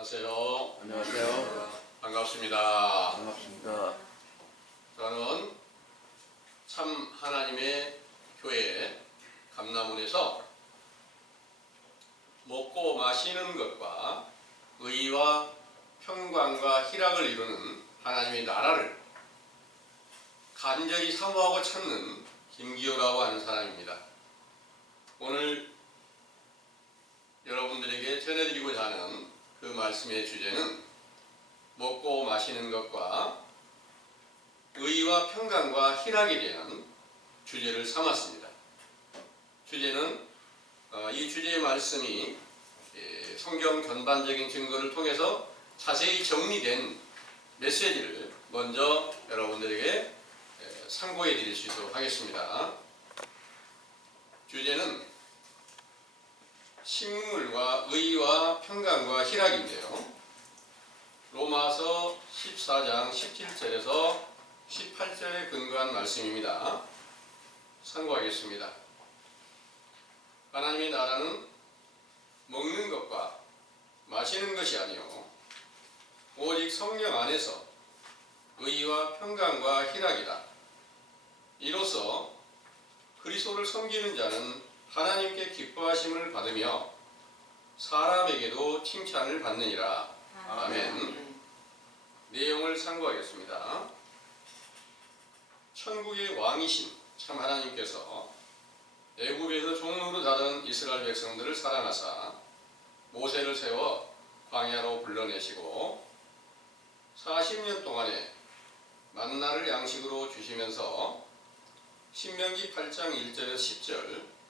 안녕하세요. 안녕하세요. 반갑습니다. 반갑습니다. 저는 참 하나님의 교회 감남원에서 먹고 마시는 것과 의와 평강과 희락을 이루는 하나님의 나라를 간절히 사모하고 찾는 김기호라고 하는 사람입니다. 오늘 여러분들에게 전해드리고자 하는 그 말씀의 주제는 먹고 마시는 것과 의와 평강과 희락에 대한 주제를 삼았습니다. 주제는 이 주제의 말씀이 성경 전반적인 증거를 통해서 자세히 정리된 메시지를 먼저 여러분들에게 상고해 드릴 수 있도록 하겠습니다. 주제는 식물과 의와 평강과 희락인데요. 로마서 14장 17절에서 18절에 근거한 말씀입니다. 상고하겠습니다. 하나님의 나라는 먹는 것과 마시는 것이 아니요 오직 성령 안에서 의와 평강과 희락이다. 이로써 그리스도를 섬기는 자는 하나님께 기뻐하심을 받으며 사람에게도 칭찬을 받느니라. 아멘. 내용을 상고하겠습니다. 천국의 왕이신 참 하나님께서 애굽에서 종로로 자던 이스라엘 백성들을 사랑하사 모세를 세워 광야로 불러내시고 40년 동안에 만나를 양식으로 주시면서 신명기 8장 1절에서 10절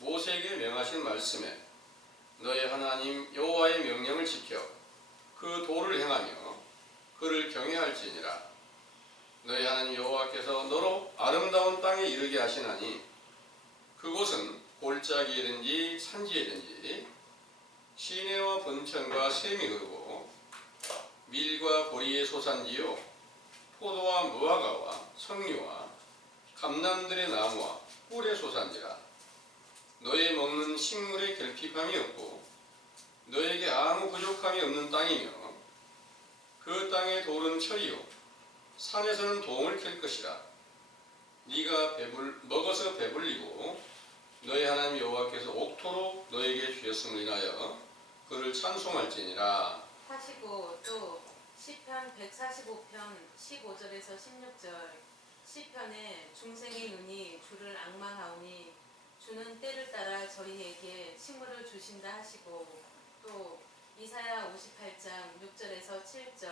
모세에게 명하신 말씀에 너의 하나님 여호와의 명령을 지켜 그 도를 행하며 그를 경외할지니라. 너의 하나님 여호와께서 너로 아름다운 땅에 이르게 하시나니 그곳은 골짜기이든지 산지이든지 시내와 번천과 샘이 흐르고 밀과 보리의 소산지요 포도와 무화과와 석류와 감람들의 나무와 꿀의 소산지라. 너의 먹는 식물에 결핍함이 없고 너에게 아무 부족함이 없는 땅이며 그 땅의 돌은 철이요 산에서는 동을 캘 것이라. 네가 먹어서 배불리고 너의 하나님 여호와께서 옥토로 너에게 주셨음을 인하여 그를 찬송할지니라. 하시고 또 시편 145편 15절에서 16절 시편에 중생의 눈이 주를 앙망하오니 주는 때를 따라 저희에게 식물을 주신다 하시고 또 이사야 58장 6절에서 7절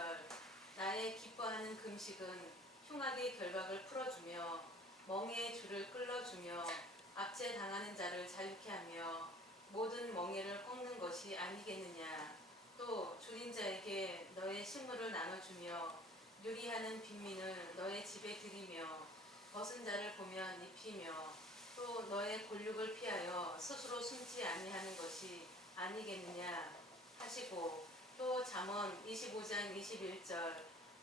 나의 기뻐하는 금식은 흉악의 결박을 풀어주며 멍에의 줄을 끌어주며 압제당하는 자를 자유케 하며 모든 멍에를 꺾는 것이 아니겠느냐. 또 줄인 자에게 너의 식물을 나눠주며 유리하는 빈민을 너의 집에 들이며 벗은 자를 보면 입히며 또 너의 골육을 피하여 스스로 숨지 아니하는 것이 아니겠느냐 하시고 또 잠언 25장 21절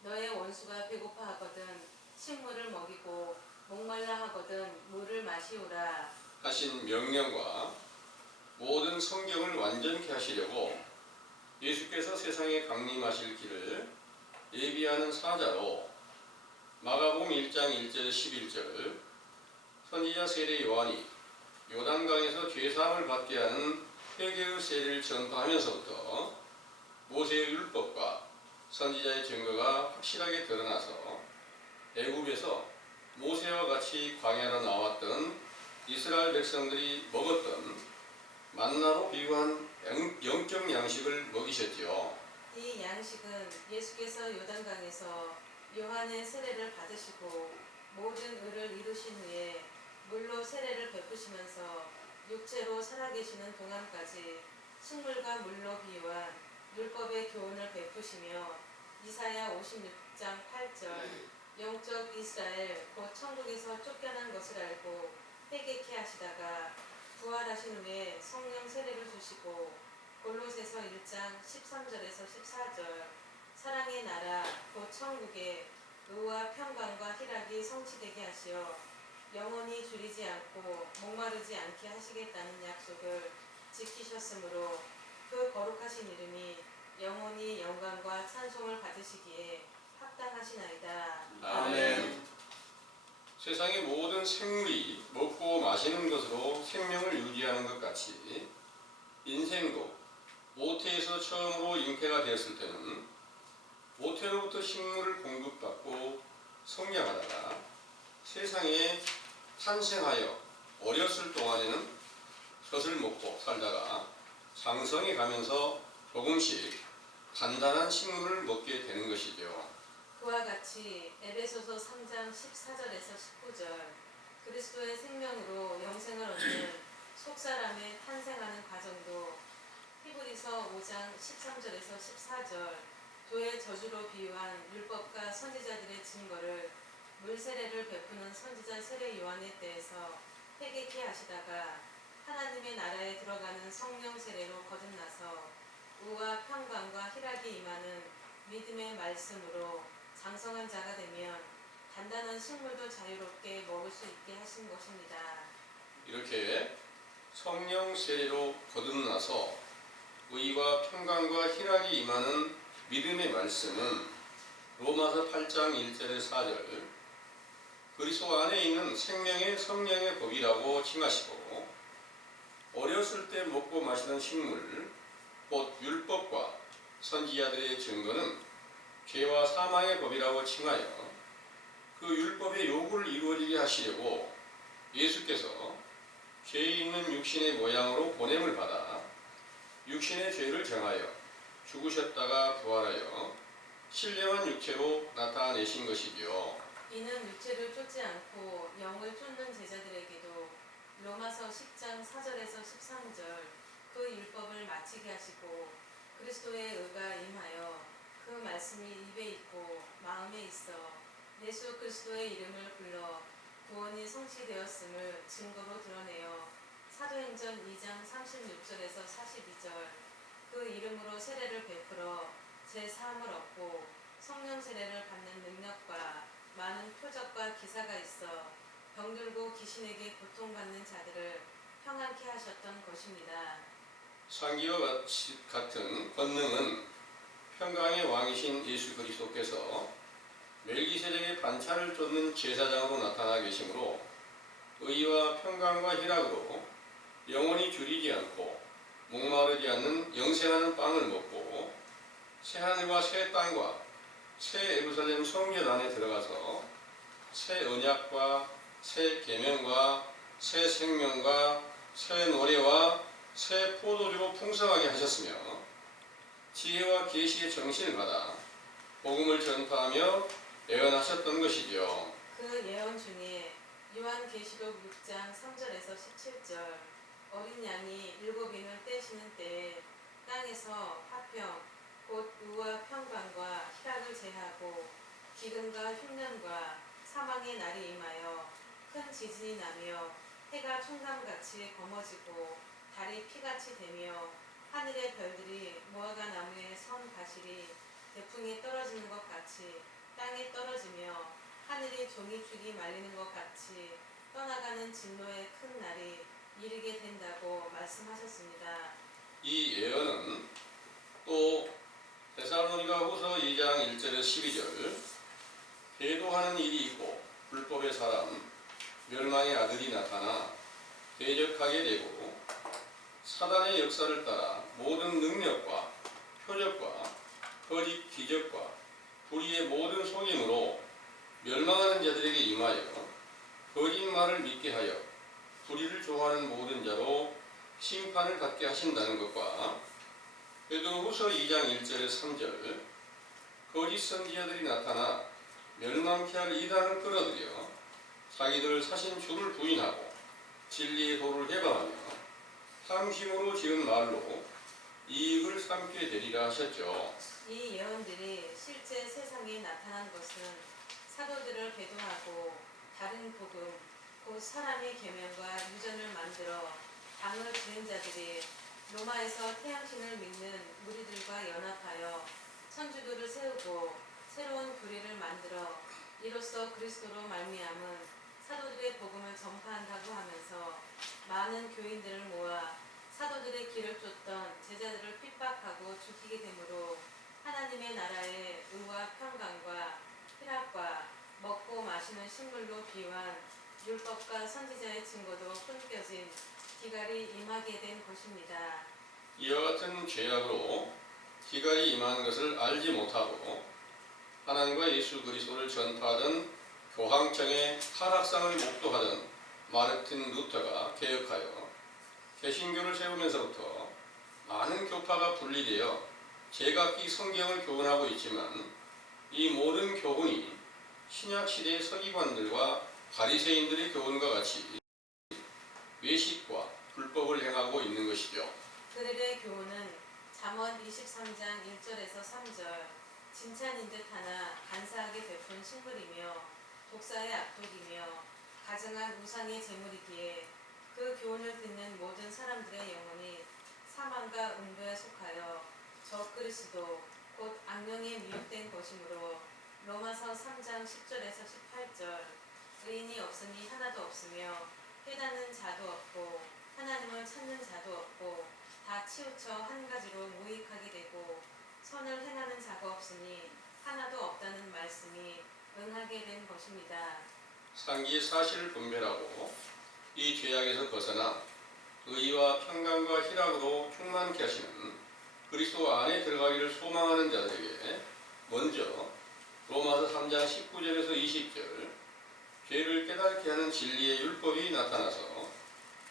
너의 원수가 배고파하거든 식물을 먹이고 목말라 하거든 물을 마시오라 하신 명령과 모든 성경을 완전케 하시려고 예수께서 세상에 강림하실 길을 예비하는 사자로 마가복음 1장 1절 11절 선지자 세례 요한이 요단강에서 죄사함을 받게 하는 회개의 세례를 전파하면서부터 모세의 율법과 선지자의 증거가 확실하게 드러나서 애굽에서 모세와 같이 광야로 나왔던 이스라엘 백성들이 먹었던 만나로 비유한 영적 양식을 먹이셨지요. 이 양식은 예수께서 요단강에서 요한의 세례를 받으시고 모든 의를 이루신 후에 물로 세례를 베푸시면서 육체로 살아계시는 동안까지 식물과 물로 비유한 율법의 교훈을 베푸시며 이사야 56장 8절 영적 이스라엘 곧 천국에서 쫓겨난 것을 알고 회개케 하시다가 부활하신 후에 성령 세례를 주시고 골로새서 1장 13절에서 14절 사랑의 나라 곧 천국에 의와 평강과 희락이 성취되게 하시어 영원히 줄이지 않고 목마르지 않게 하시겠다는 약속을 지키셨으므로 그 거룩하신 이름이 영원히 영광과 찬송을 받으시기에 합당하시나이다. 아멘. 세상의 모든 생물이 먹고 마시는 것으로 생명을 유지하는 것 같이 인생도 모태에서 처음으로 잉태가 되었을 때는 모태로부터 식물을 공급받고 성장하다가 세상에 탄생하여 어렸을 동안에는 젖을 먹고 살다가 장성해 가면서 조금씩 단단한 식물을 먹게 되는 것이죠. 그와 같이 에베소서 3장 14절에서 19절 그리스도의 생명으로 영생을 얻는 속사람의 탄생하는 과정도 히브리서 5장 13절에서 14절 도의 저주로 비유한 율법과 선지자들의 증거를 물세례를 베푸는 선지자 세례 요한에 대해서 회개케 하시다가 하나님의 나라에 들어가는 성령 세례로 거듭나서 우와 평강과 희락이 임하는 믿음의 말씀으로 장성한 자가 되면 단단한 식물도 자유롭게 먹을 수 있게 하신 것입니다. 이렇게 성령 세례로 거듭나서 의와 평강과 희락이 임하는 믿음의 말씀은 로마서 8장 1절에 4절 그리스도 안에 있는 생명의 성령의 법이라고 칭하시고 어렸을 때 먹고 마시던 식물 곧 율법과 선지자들의 증거는 죄와 사망의 법이라고 칭하여 그 율법의 요구를 이루어지게 하시려고 예수께서 죄 있는 육신의 모양으로 보냄을 받아 육신의 죄를 정하여 죽으셨다가 부활하여 신령한 육체로 나타내신 것이지요. 이는 육체를 쫓지 않고 영을 쫓는 제자들에게도 로마서 10장 4절에서 13절 그 율법을 마치게 하시고 그리스도의 의가 임하여 그 말씀이 입에 있고 마음에 있어 예수 그리스도의 이름을 불러 구원이 성취되었음을 증거로 드러내어 사도행전 2장 36절에서 42절 그 이름으로 세례를 베풀어 제3을 얻고 성령 세례를 받는 능력과 많은 표적과 기사가 있어 병들고 귀신에게 고통받는 자들을 평안케 하셨던 것입니다. 상기와 같은 권능은 평강의 왕이신 예수 그리스도께서 멜기세덱의 반차를 쫓는 제사장으로 나타나 계시므로 의와 평강과 희락으로 영원히 줄이지 않고 목마르지 않는 영생하는 빵을 먹고 새하늘과 새 땅과 새 예루살렘 성전 안에 들어가서 새 언약과 새 계명과 새 생명과 새 노래와 새 포도주로 풍성하게 하셨으며 지혜와 계시의 정신을 받아 복음을 전파하며 예언하셨던 것이죠. 그 예언 중에 요한계시록 6장 3절에서 17절 어린 양이 7인을 떼시는 때에 땅에서 화평 곧 우와 평강과 희락을 제하고 기근과 흉년과 사망의 날이 임하여 큰 지진이 나며 해가 총감같이 검어지고 달이 피같이 되며 하늘의 별들이 무화과 나무의 선 가실이 대풍에 떨어지는 것 같이 땅에 떨어지며 하늘이 종이축이 말리는 것 같이 떠나가는 진노의 큰 날이 이르게 된다고 말씀하셨습니다. 이 예언은 또 데살로니가 후서 2장 1절에서 12절 배도하는 일이 있고 불법의 사람 멸망의 아들이 나타나 대적하게 되고 사단의 역사를 따라 모든 능력과 표적과 거짓 기적과 불의의 모든 속임으로 멸망하는 자들에게 임하여 거짓말을 믿게 하여 불의를 좋아하는 모든 자로 심판을 받게 하신다는 것과 베드로후서 2장 1절에 3절 거짓 선지자들이 나타나 멸망케 할 이단을 끌어들여 자기들 사신 주를 부인하고 진리의 도를 해방하며 탐심으로 지은 말로 이익을 삼게 되리라 하셨죠. 이 예언들이 실제 세상에 나타난 것은 사도들을 배도하고 다른 복음 곧 사람의 계명과 유전을 만들어 당을 지은 자들이 로마에서 태양신을 믿는 무리들과 연합하여 천주교를 세우고 새로운 교리를 만들어 이로써 그리스도로 말미암은 사도들의 복음을 전파한다고 하면서 많은 교인들을 모아 사도들의 길을 쫓던 제자들을 핍박하고 죽이게 되므로 하나님의 나라의 의와 평강과 희락과 먹고 마시는 식물로 비유한 율법과 선지자의 증거도 끊겨진 기갈이 임하게 된 것입니다. 이와 같은 죄악으로 기갈이 임한 것을 알지 못하고 하나님과 예수 그리스도를 전파하던 교황청의 타락상을 목도하던 마르틴 루터가 개혁하여 개신교를 세우면서부터 많은 교파가 분리되어 제각기 성경을 교훈하고 있지만 이 모든 교훈이 신약시대의 서기관들과 바리새인들의 교훈과 같이 외식과 불법을 행하고 있는 것이죠. 그들의 교훈은 잠언 23장 1절에서 3절 진찬인 듯 하나 간사하게 베푼 식물이며 독사의 악독이며 가증한 우상의 제물이기에 그 교훈을 듣는 모든 사람들의 영혼이 사망과 음부에 속하여 적그리스도 곧 악령에 미혹된 것이므로 로마서 3장 10절에서 18절 의인이 없음이 하나도 없으며 깨닫는 자도 없고 하나님을 찾는 자도 없고 다 치우쳐 한 가지로 무익하게 되고 선을 행하는 자가 없으니 하나도 없다는 말씀이 응하게 된 것입니다. 상기의 사실을 분별하고 이 죄악에서 벗어나 의와 평강과 희락으로 충만케 하시는 그리스도 안에 들어가기를 소망하는 자들에게 먼저 로마서 3장 19절에서 20절 죄를 깨닫게 하는 진리의 율법이 나타나서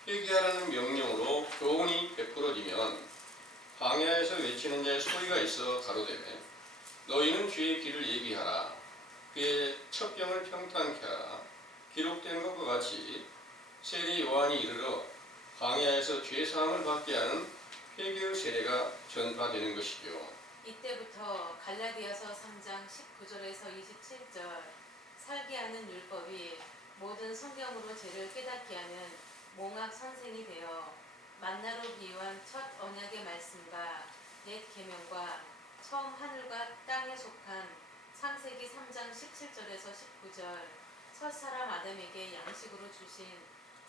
회개하라는 명령으로 교훈이 베풀어지면 광야에서 외치는 자의 소리가 있어 가로되 너희는 죄의 길을 얘기하라 그의 첩병을 평탄케 하라 기록된 것과 같이 세례 요한이 이르러 광야에서 죄사함을 받게 하는 회개의 세례가 전파되는 것이죠. 이때부터 갈라디아서 3장 19절에서 27절 살게 하는 율법이 모든 성경으로 죄를 깨닫게 하는 몽학 선생이 되어 만나로 비유한 첫 언약의 말씀과 옛 계명과 처음 하늘과 땅에 속한 창세기 3장 17절에서 19절 첫 사람 아담에게 양식으로 주신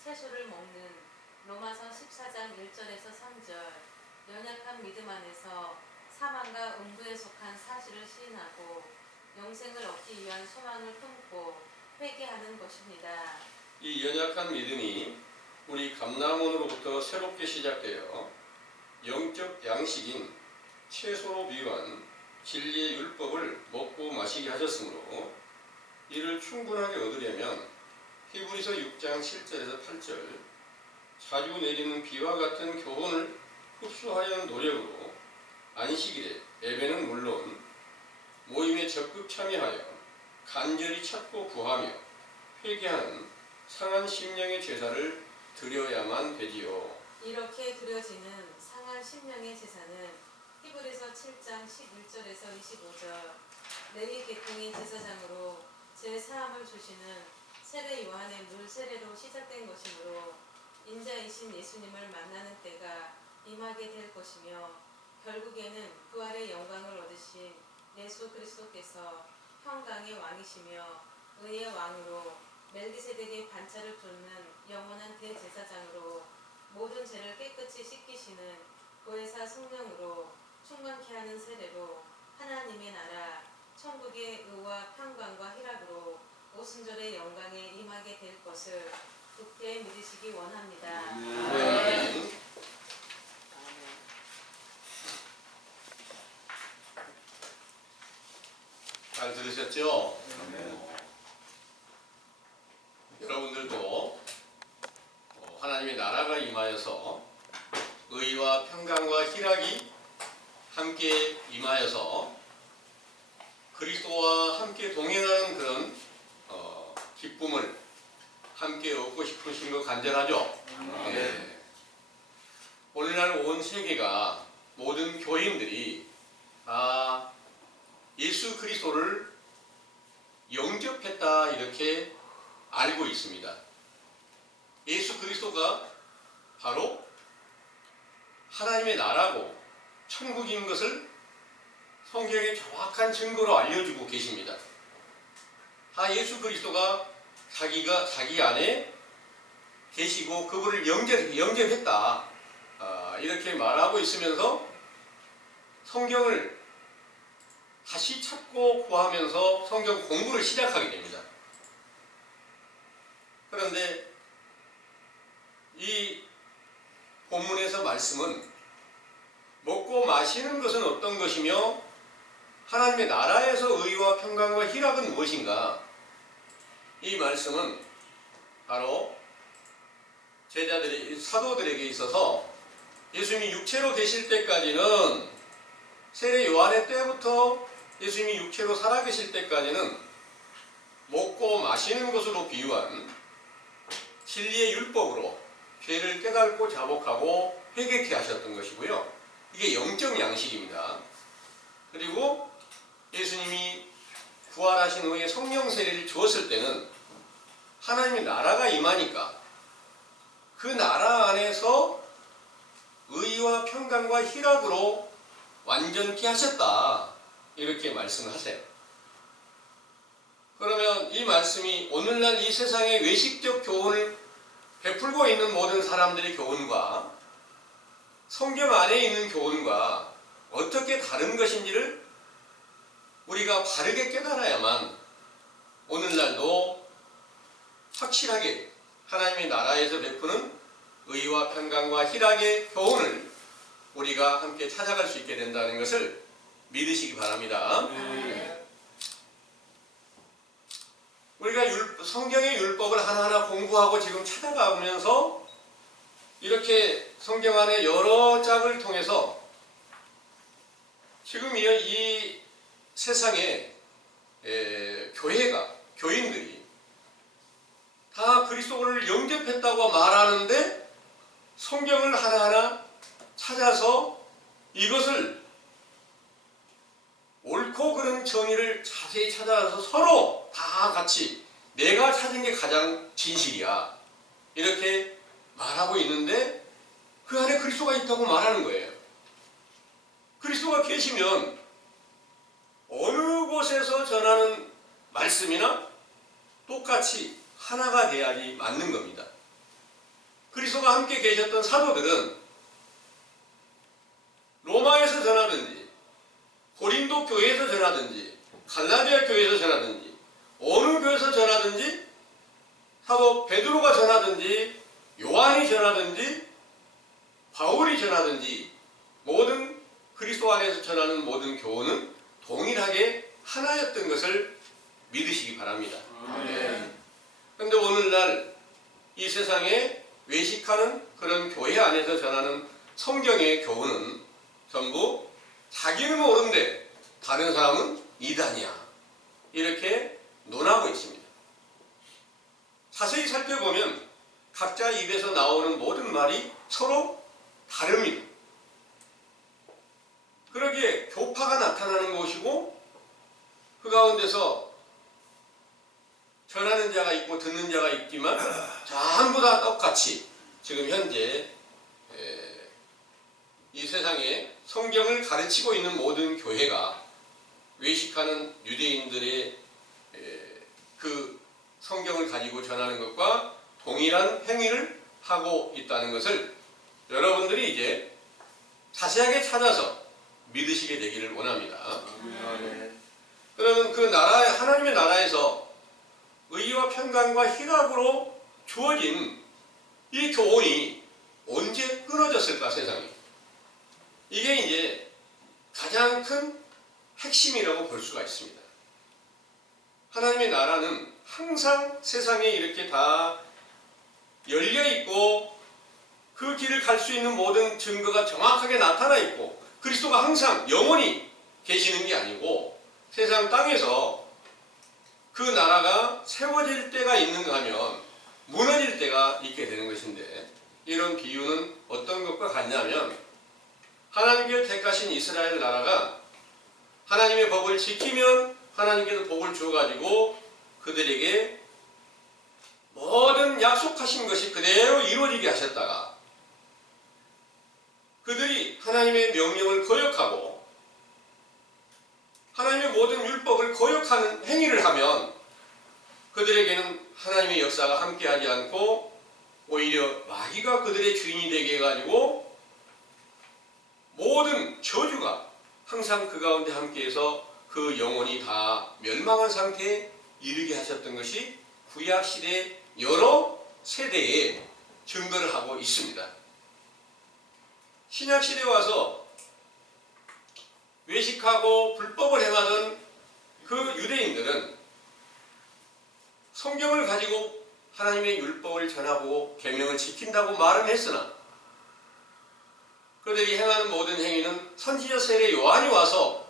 채소를 먹는 로마서 14장 1절에서 3절 연약한 믿음 안에서 사망과 음부에 속한 사실을 시인하고 영생을 얻기 위한 소망을 품고 회개하는 것입니다. 이 연약한 믿음이 우리 감람원으로부터 새롭게 시작되어 영적 양식인 채소로 비유한 진리의 율법을 먹고 마시게 하셨으므로 이를 충분하게 얻으려면 히브리서 6장 7절에서 8절 자주 내리는 비와 같은 교훈을 흡수하려는 노력으로 안식일에 예배는 물론 모임에 적극 참여하여 간절히 찾고 구하며 회개하는 상한 심령의 제사를 드려야만 되지요. 이렇게 드려지는 상한 심령의 제사는 히브리서 7장 11절에서 25절 레위 계통의 제사장으로 제 사함을 주시는 세례 요한의 물 세례로 시작된 것이므로 인자이신 예수님을 만나는 때가 임하게 될 것이며 결국에는 부활의 영광을 얻으신 예수 그리스도께서 평강의 왕이시며 의의 왕으로 멜기세덱의 반차를 쫓는 영원한 대제사장으로 모든 죄를 깨끗이 씻기시는 보혜사 성령으로 충만케 하는 세례로 하나님의 나라 천국의 의와 평강과 희락으로 오순절의 영광에 임하게 될 것을 굳게 믿으시기 원합니다. 네. 잘 들으셨죠? 여러분들도 하나님의 나라가 임하여서 의와 평강과 희락이 함께 임하여서 그리스도와 함께 동행하는 그런 기쁨을 함께 얻고 싶으신 거 간절하죠? 네. 오늘날 온 세계가 모든 교인들이 예수 그리스도를 영접했다 이렇게 알고 있습니다. 예수 그리스도가 바로 하나님의 나라고 천국인 것을 성경의 정확한 증거로 알려주고 계십니다. 예수 그리스도가 자기가 자기 안에 계시고 그분을 영접했다 이렇게 말하고 있으면서 성경을 다시 찾고 구하면서 성경 공부를 시작하게 됩니다. 그런데 이 본문에서 말씀은 먹고 마시는 것은 어떤 것이며 하나님의 나라에서 의와 평강과 희락은 무엇인가? 이 말씀은 바로 제자들이 사도들에게 있어서 예수님이 육체로 계실 때까지는 세례 요한의 때부터 예수님이 육체로 살아계실 때까지는 먹고 마시는 것으로 비유한 진리의 율법으로 죄를 깨닫고 자복하고 회개케 하셨던 것이고요. 이게 영적 양식입니다. 그리고 예수님이 부활하신 후에 성령 세례를 주었을 때는 하나님의 나라가 임하니까 그 나라 안에서 의와 평강과 희락으로 완전케 하셨다. 이렇게 말씀하세요. 그러면 이 말씀이 오늘날 이 세상의 외식적 교훈을 베풀고 있는 모든 사람들의 교훈과 성경 안에 있는 교훈과 어떻게 다른 것인지를 우리가 바르게 깨달아야만 오늘날도 확실하게 하나님의 나라에서 베푸는 의와 평강과 희락의 교훈을 우리가 함께 찾아갈 수 있게 된다는 것을 믿으시기 바랍니다. 우리가 성경의 율법을 하나하나 공부하고 지금 찾아가면서 이렇게 성경 안에 여러 장을 통해서 지금 이 세상에 교인들이 다 그리스도를 영접했다고 말하는데 성경을 하나하나 찾아서 이것을 옳고 그른 정의를 자세히 찾아서 서로 다 같이 내가 찾은 게 가장 진실이야 이렇게 말하고 있는데 그 안에 그리스도가 있다고 말하는 거예요. 그리스도가 계시면 어느 곳에서 전하는 말씀이나 똑같이 하나가 돼야지 맞는 겁니다. 그리스도가 함께 계셨던 사도들은 로마에서 전하든지 고린도 교회에서 전하든지 갈라디아 교회에서 전하든지 어느 교회에서 전하든지 사도 베드로가 전하든지 요한이 전하든지 바울이 전하든지 모든 그리스도 안에서 전하는 모든 교훈은 동일하게 하나였던 것을 믿으시기 바랍니다. 그런데 오늘날 이 세상에 외식하는 그런 교회 안에서 전하는 성경의 교훈은 전부 자기는 옳은데 다른 사람은 이단이야 이렇게 논하고 있습니다. 자세히 살펴보면 각자 입에서 나오는 모든 말이 서로 다릅니다. 그러기에 교파가 나타나는 것이고 그 가운데서 전하는 자가 있고 듣는 자가 있지만 전부 다 똑같이 지금 현재 이 세상에 성경을 가르치고 있는 모든 교회가 외식하는 유대인들의 그 성경을 가지고 전하는 것과 동일한 행위를 하고 있다는 것을 여러분들이 이제 자세하게 찾아서 믿으시게 되기를 원합니다. 그러면 그 나라, 하나님의 나라에서 의와 평강과 희락으로 주어진 이 교훈이 언제 끊어졌을까 세상에? 이게 이제 가장 큰 핵심이라고 볼 수가 있습니다. 하나님의 나라는 항상 세상에 이렇게 다 열려있고 그 길을 갈 수 있는 모든 증거가 정확하게 나타나 있고 그리스도가 항상 영원히 계시는 게 아니고 세상 땅에서 그 나라가 세워질 때가 있는가 하면 무너질 때가 있게 되는 것인데 이런 비유는 어떤 것과 같냐면 하나님께서 택하신 이스라엘 나라가 하나님의 법을 지키면 하나님께서 복을 주어가지고 그들에게 모든 약속하신 것이 그대로 이루어지게 하셨다가 그들이 하나님의 명령을 거역하고 하나님의 모든 율법을 거역하는 행위를 하면 그들에게는 하나님의 역사가 함께하지 않고 오히려 마귀가 그들의 주인이 되게 해가지고 모든 저주가 항상 그 가운데 함께해서 그 영혼이 다 멸망한 상태에 이르게 하셨던 것이 구약시대 여러 세대에 증거를 하고 있습니다. 신약시대에 와서 외식하고 불법을 행하던 그 유대인들은 성경을 가지고 하나님의 율법을 전하고 계명을 지킨다고 말은 했으나 그들이 행하는 모든 행위는 선지자 세례 요한이 와서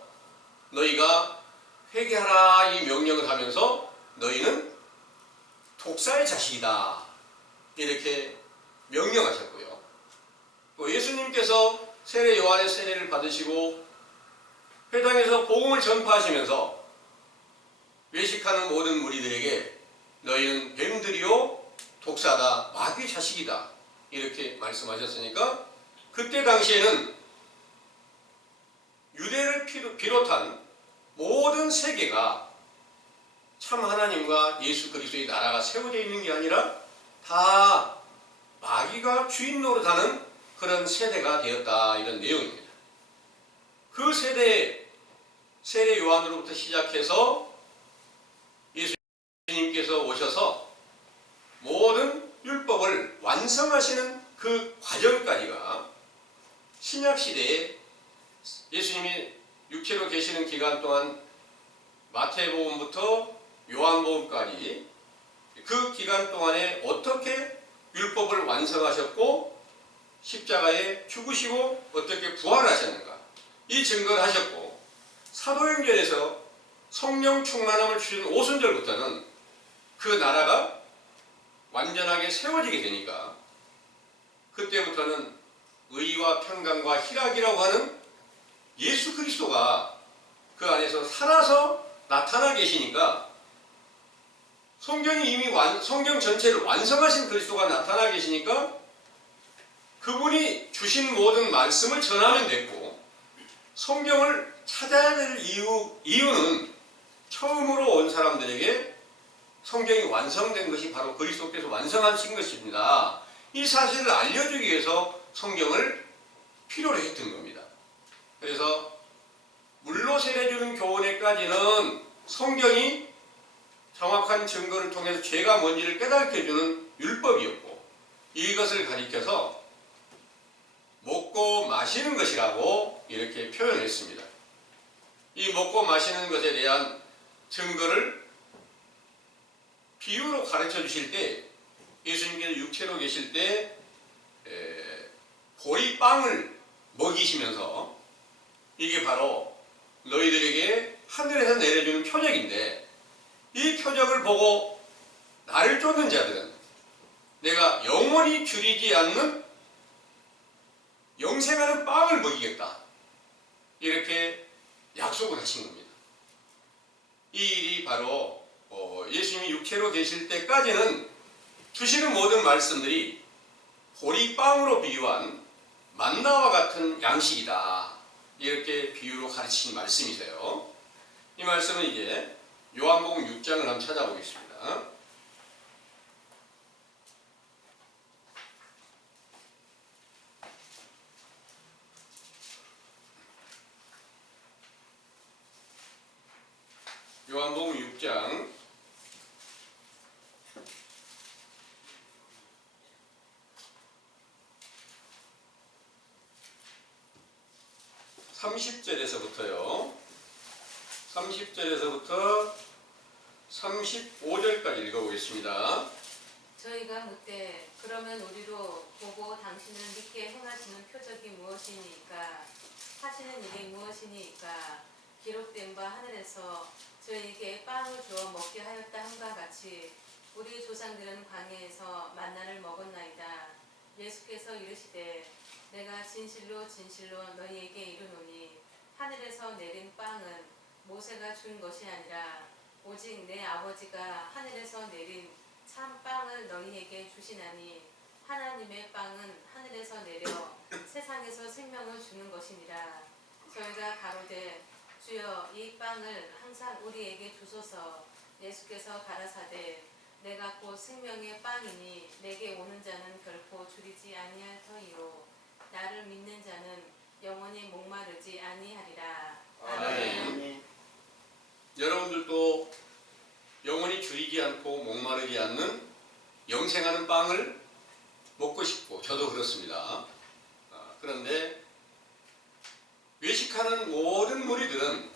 너희가 회개하라 이 명령을 하면서 너희는 독사의 자식이다 이렇게 명령하셨고요. 또 예수님께서 세례 요한의 세례를 받으시고 회당에서 복음을 전파하시면서 외식하는 모든 무리들에게 너희는 뱀들이요 독사다 마귀의 자식이다 이렇게 말씀하셨으니까 그때 당시에는 유대를 비롯한 모든 세계가 참 하나님과 예수 그리스도의 나라가 세워져 있는 게 아니라 다 마귀가 주인 노릇하는 그런 세대가 되었다 이런 내용입니다. 그 세대에 세례 요한으로부터 시작해서 예수님께서 오셔서 모든 율법을 완성하시는 그 과정까지가 신약시대에 예수님이 육체로 계시는 기간 동안 마태복음부터 요한복음까지 그 기간 동안에 어떻게 율법을 완성하셨고 십자가에 죽으시고 어떻게 부활하셨는가 이 증거를 하셨고 사도행전에서 성령 충만함을 주신 오순절부터는 그 나라가 완전하게 세워지게 되니까 그때부터는 의와 평강과 희락이라고 하는 예수 그리스도가 그 안에서 살아서 나타나 계시니까 성경이 이미 성경 전체를 완성하신 그리스도가 나타나 계시니까 그분이 주신 모든 말씀을 전하면 됐고 성경을 찾아야 될 이유는 처음으로 온 사람들에게 성경이 완성된 것이 바로 그리스도께서 완성하신 것입니다. 이 사실을 알려주기 위해서 성경을 필요로 했던 겁니다. 그래서 물로 세례주는 교훈에까지는 성경이 정확한 증거를 통해서 죄가 뭔지를 깨닫게해주는 율법이었고 이것을 가리켜서 먹고 마시는 것이라고 이렇게 표현했습니다. 이 먹고 마시는 것에 대한 증거를 비유로 가르쳐 주실 때 예수님께서 육체로 계실 때 보리빵을 먹이시면서 이게 바로 너희들에게 하늘에서 내려주는 표적인데 이 표적을 보고 나를 쫓는 자들은 내가 영원히 줄이지 않는 영생하는 빵을 먹이겠다 이렇게 약속을 하신 겁니다. 이 일이 바로 예수님이 육체로 계실 때까지는 주시는 모든 말씀들이 보리빵으로 비유한 만나와 같은 양식이다 이렇게 비유로 가르치신 말씀이세요. 이 말씀은 이제 요한복음 6장을 한번 찾아보겠습니다. 요한복음 6장 30절에서부터요. 30절에서부터 35절까지 읽어보겠습니다. 저희가 묻되 그러면 우리로 보고 당신을 믿게 행하시는 표적이 무엇이니까 하시는 일이 무엇이니까 기록된 바 하늘에서 저희에게 빵을 주어 먹게 하였다 함과 같이 우리 조상들은 광야에서 만나를 먹었나이다. 예수께서 이르시되 내가 진실로 진실로 너희에게 이르노니 하늘에서 내린 빵은 모세가 준 것이 아니라 오직 내 아버지가 하늘에서 내린 참 빵을 너희에게 주시나니 하나님의 빵은 하늘에서 내려 세상에서 생명을 주는 것이니라. 저희가 가로되 주여 이 빵을 항상 우리에게 주소서. 예수께서 가라사대 내가 곧 생명의 빵이니 내게 오는 자는 결코 줄이지 아니할 터이요 나를 믿는 자는 영원히 목마르지 아니하리라. 아멘. 줄이지 않고 목마르지 않는 영생하는 빵을 먹고 싶고 저도 그렇습니다. 그런데 외식하는 모든 무리들은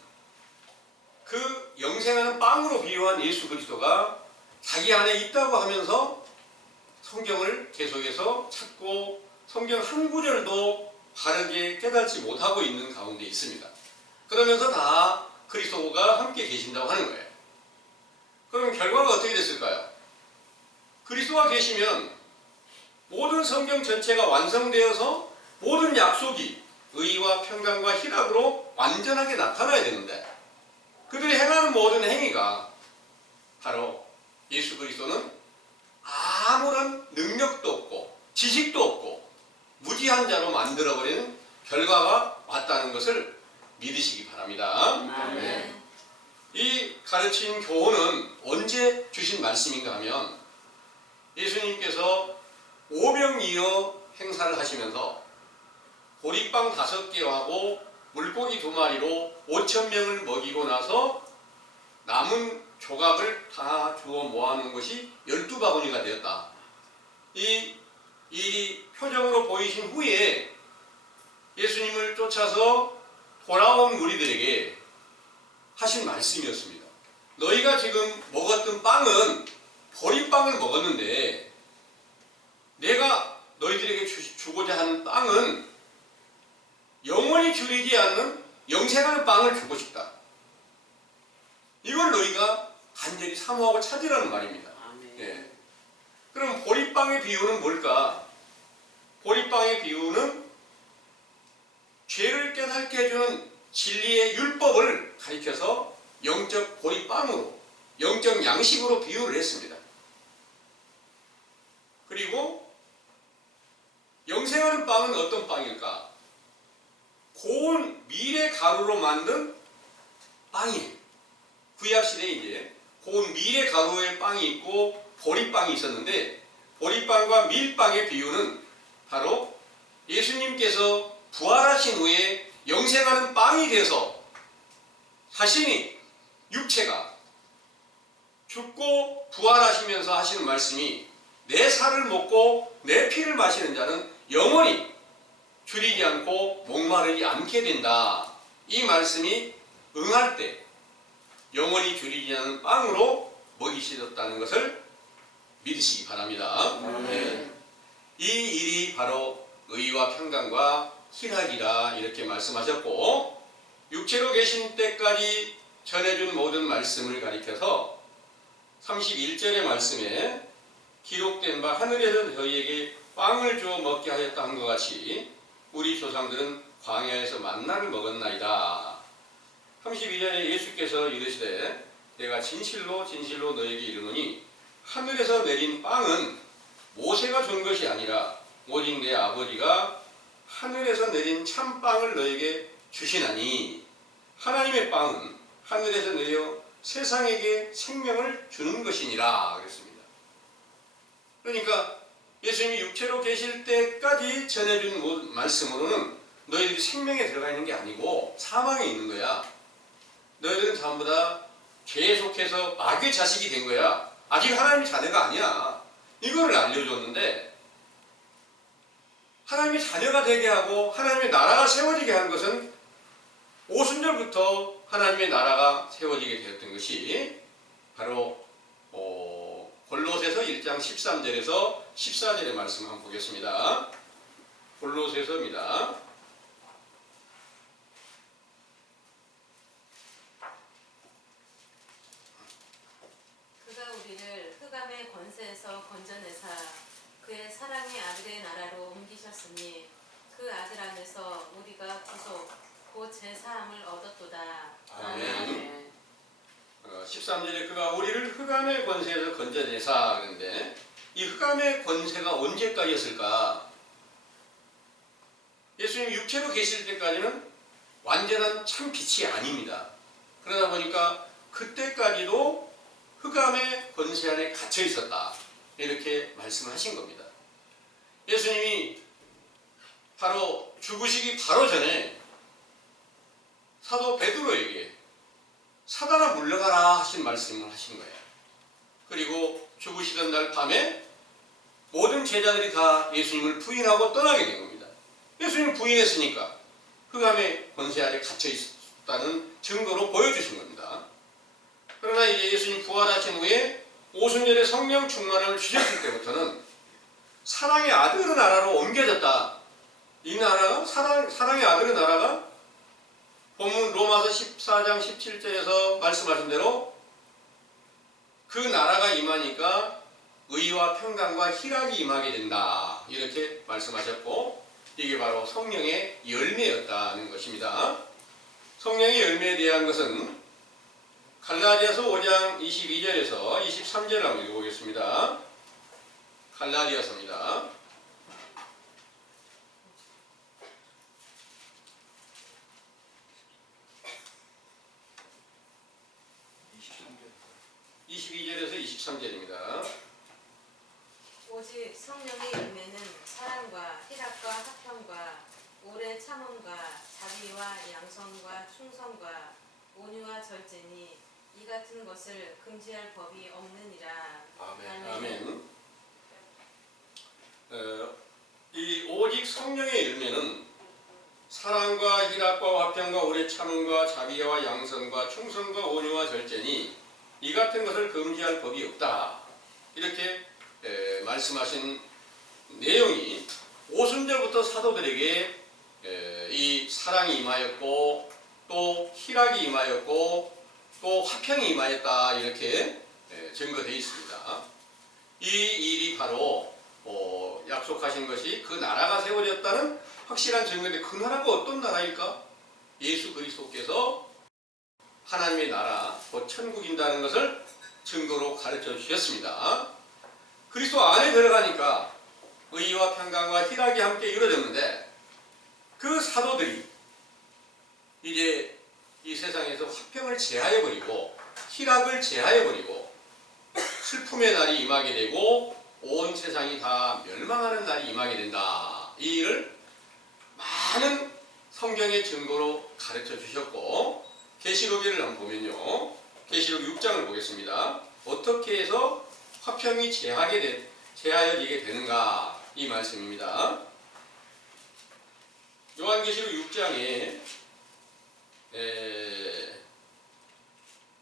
그 영생하는 빵으로 비유한 예수 그리스도가 자기 안에 있다고 하면서 성경을 계속해서 찾고 성경 한 구절도 바르게 깨닫지 못하고 있는 가운데 있습니다. 그러면서 다 그리스도가 함께 계신다고 하는 거예요. 그럼 결과가 어떻게 됐을까요? 그리스도가 계시면 모든 성경 전체가 완성되어서 모든 약속이 의와 평강과 희락으로 완전하게 나타나야 되는데 그들이 행하는 모든 행위가 바로 예수 그리스도는 아무런 능력도 없고 지식도 없고 무지한 자로 만들어버리는 결과가 왔다는 것을 믿으시기 바랍니다. 아멘. 이 가르친 교훈은 언제 주신 말씀인가 하면 예수님께서 오병이어 행사를 하시면서 보리빵 5개하고 물고기 2마리로 5,000명을 먹이고 나서 남은 조각을 다 주워 모아놓은 것이 12바구니가 되었다. 이 일이 표정으로 보이신 후에 예수님을 쫓아서 돌아온 무리들에게 하신 말씀이었습니다. 너희가 지금 먹었던 빵은 보리빵을 먹었는데 내가 너희들에게 주고자 하는 빵은 영원히 줄이지 않는 영생하는 빵을 주고 싶다. 이걸 너희가 간절히 사모하고 찾으라는 말입니다. 예. 그럼 보리빵의 비유는 뭘까? 보리빵의 비유는 죄를 깨닫게 해주는 진리의 율법을 가리켜서 영적 보리빵으로, 영적 양식으로 비유를 했습니다. 그리고 영생하는 빵은 어떤 빵일까? 고운 밀의 가루로 만든 빵이에요. 구약시대에 이제 고운 밀의 가루의 빵이 있고 보리빵이 있었는데 보리빵과 밀빵의 비유는 바로 예수님께서 부활하신 후에 영생하는 빵이 돼서 자신이 육체가 죽고 부활하시면서 하시는 말씀이 내 살을 먹고 내 피를 마시는 자는 영원히 줄이지 않고 목마르지 않게 된다. 이 말씀이 응할 때 영원히 줄이지 않는 빵으로 먹이시었다는 것을 믿으시기 바랍니다. 네. 이 일이 바로 의와 평강과 희락이라 이렇게 말씀하셨고 육체로 계신 때까지 전해준 모든 말씀을 가리켜서 31절의 말씀에 기록된 바 하늘에서 저희에게 빵을 주어 먹게 하였다 한 것 같이 우리 조상들은 광야에서 만나를 먹었나이다. 32절에 예수께서 이르시되 내가 진실로 진실로 너에게 이르노니 하늘에서 내린 빵은 모세가 준 것이 아니라 오직 내 아버지가 하늘에서 내린 참빵을 너에게 주시나니 하나님의 빵은 하늘에서 내려 세상에게 생명을 주는 것이니라 그랬습니다. 그러니까 예수님이 육체로 계실 때까지 전해준 말씀으로는 너희들이 생명에 들어가 있는 게 아니고 사망에 있는 거야. 너희들은 전부 다 죄에 속해서 마귀의 자식이 된 거야. 아직 하나님의 자녀가 아니야. 이거를 알려줬는데 하나님의 자녀가 되게 하고 하나님의 나라가 세워지게 한 것은 오순절부터 하나님의 나라가 세워지게 되었던 것이 바로 골로새서 1장 13절에서 14절의 말씀 한번 보겠습니다. 골로새서입니다. 그가 우리를 흑암의 권세에서 건져내사 그의 사랑의 아들의 나라로 옮기셨으니 그 아들 안에서 우리가 구속 곧 제사함을 얻었도다. 아멘. 13절에 그가 우리를 흑암의 권세에서 건져내사 그런데 이 흑암의 권세가 언제까지였을까? 예수님 육체로 계실 때까지는 완전한 참 빛이 아닙니다. 그러다 보니까 그때까지도 흑암의 권세 안에 갇혀 있었다. 이렇게 말씀을 하신 겁니다. 예수님이 바로 죽으시기 바로 전에 사도 베드로에게 사단아 물러가라 하신 말씀을 하신 거예요. 그리고 죽으시던 날 밤에 모든 제자들이 다 예수님을 부인하고 떠나게 된 겁니다. 예수님 부인했으니까 흑암의 권세 아래 갇혀 있었다는 증거로 보여주신 겁니다. 그러나 이제 예수님 부활하신 후에 오순절에 성령 충만함을 주셨을 때부터는 사랑의 아들의 나라로 옮겨졌다. 이 나라가 사랑의 아들의 나라가 본문 로마서 14장 17절에서 말씀하신 대로 그 나라가 임하니까 의와 평강과 희락이 임하게 된다. 이렇게 말씀하셨고 이게 바로 성령의 열매였다는 것입니다. 성령의 열매에 대한 것은 갈라디아서 5장 22절에서 23절을 한번 읽어보겠습니다. 갈라디아서입니다. 오직 성령의 열매는 사랑과 희락과 화평과 오래 참음과 자비와 양선과 충성과 온유와 절제니 이 같은 것을 금지할 법이 없느니라. 아멘. 이 오직 성령의 열매는 사랑과 희락과 화평과 오래 참음과 자비와 양선과 충성과 온유와 절제니 이 같은 것을 금지할 법이 없다. 이렇게 말씀하신 내용이 오순절부터 사도들에게 이 사랑이 임하였고 또 희락이 임하였고 또 화평이 임하였다. 이렇게 증거되어 있습니다. 이 일이 바로 약속하신 것이 그 나라가 세워졌다는 확실한 증거인데 그 나라가 어떤 나라일까? 예수 그리스도께서 하나님의 나라, 곧 천국인다는 것을 증거로 가르쳐 주셨습니다. 그리스도 안에 들어가니까 의와 평강과 희락이 함께 이루어졌는데 그 사도들이 이제 이 세상에서 화평을 제하여버리고 희락을 제하여버리고 슬픔의 날이 임하게 되고 온 세상이 다 멸망하는 날이 임하게 된다. 이 일을 많은 성경의 증거로 가르쳐 주셨고 계시록을 한번 보면요. 계시록 6장을 보겠습니다. 어떻게 해서 화평이 제하여지게 되는가 이 말씀입니다. 요한계시록 6장에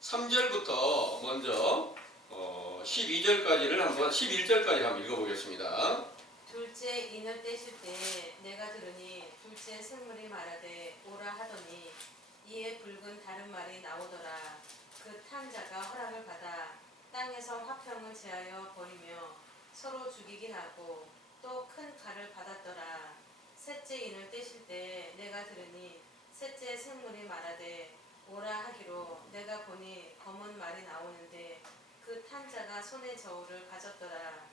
3절부터 먼저 12절까지를 한번 11절까지 한번 읽어보겠습니다. 둘째 인을 떼실 때 내가 들으니 둘째 생물이 말하되 오라 하더니 이에 붉은 다른 말이 나오더라. 그 탄 자가 허락을 받아 땅에서 화평을 제하여 버리며 서로 죽이게 하고 또 큰 칼을 받았더라. 셋째 인을 떼실 때 내가 들으니 셋째 생물이 말하되 오라 하기로 내가 보니 검은 말이 나오는데 그 탄 자가 손에 저울을 가졌더라.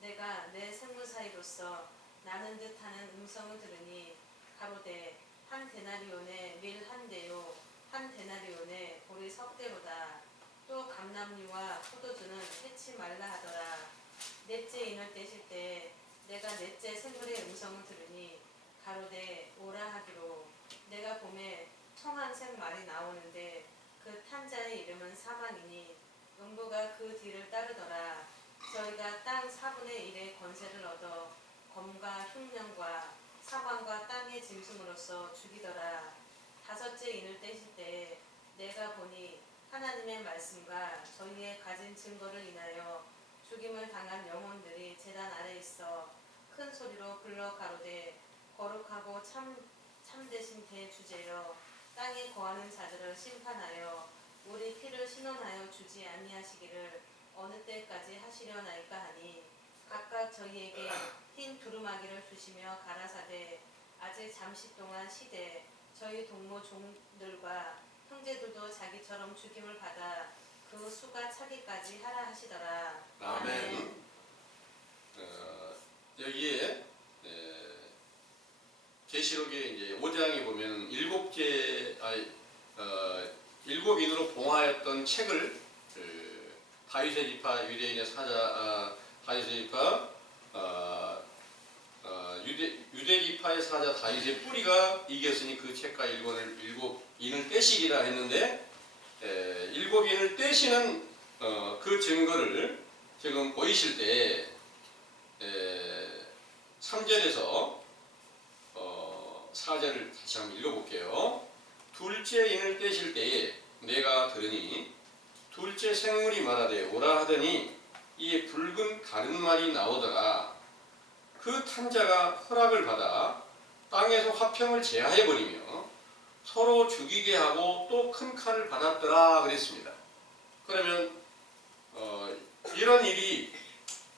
내가 내 생물 사이로서 나는 듯하는 음성을 들으니 가로되 한 데나리온에 밀 한 대요 한 데나리온에 보리 석 대로다. 또 감람류와 포도주는 해치 말라 하더라. 넷째 인을 떼실 때 내가 넷째 생물의 음성을 들으니 가로되 오라 하기로 내가 봄에 청한색 말이 나오는데 그 탄자의 이름은 사망이니 음부가 그 뒤를 따르더라. 저희가 땅 4분의 1의 권세를 얻어 검과 흉년과 사방과 땅의 짐승으로서 죽이더라. 다섯째 인을 떼실 때 내가 보니 하나님의 말씀과 저희의 가진 증거를 인하여 죽임을 당한 영혼들이 제단 아래 있어 큰 소리로 불러 가로되 거룩하고 참되신 대주제여 땅에 거하는 자들을 심판하여 우리 피를 신원하여 주지 아니하시기를 어느 때까지 하시려나이까 하니 각각 저희에게 흰 두루마기를 주시며 가라사대 아직 잠시 동안 쉬되 저희 동무 종들과 형제들도 자기처럼 죽임을 받아 그 수가 차기까지 하라 하시더라. 아멘. 여기에 계시록에 이제 5장에 보면 일곱 인으로 봉하였던 책을 다윗의 지파 유대인의 사자 다윗의 지파 유대 지파의 사자 다윗의 뿌리가 이겼으니 그 책과 일곱 인을 떼시리라 했는데 일곱 인을 떼시는 그 증거를 지금 보이실 때 3절에서 4절을 다시 한번 읽어볼게요. 둘째 인을 떼실 때에 내가 들으니 둘째 생물이 말하되 오라 하더니 이에 붉은 다른 말이 나오더라. 그 탄자가 허락을 받아 땅에서 화평을 제하여버리며 서로 죽이게 하고 또 큰 칼을 받았더라 그랬습니다. 그러면 이런 일이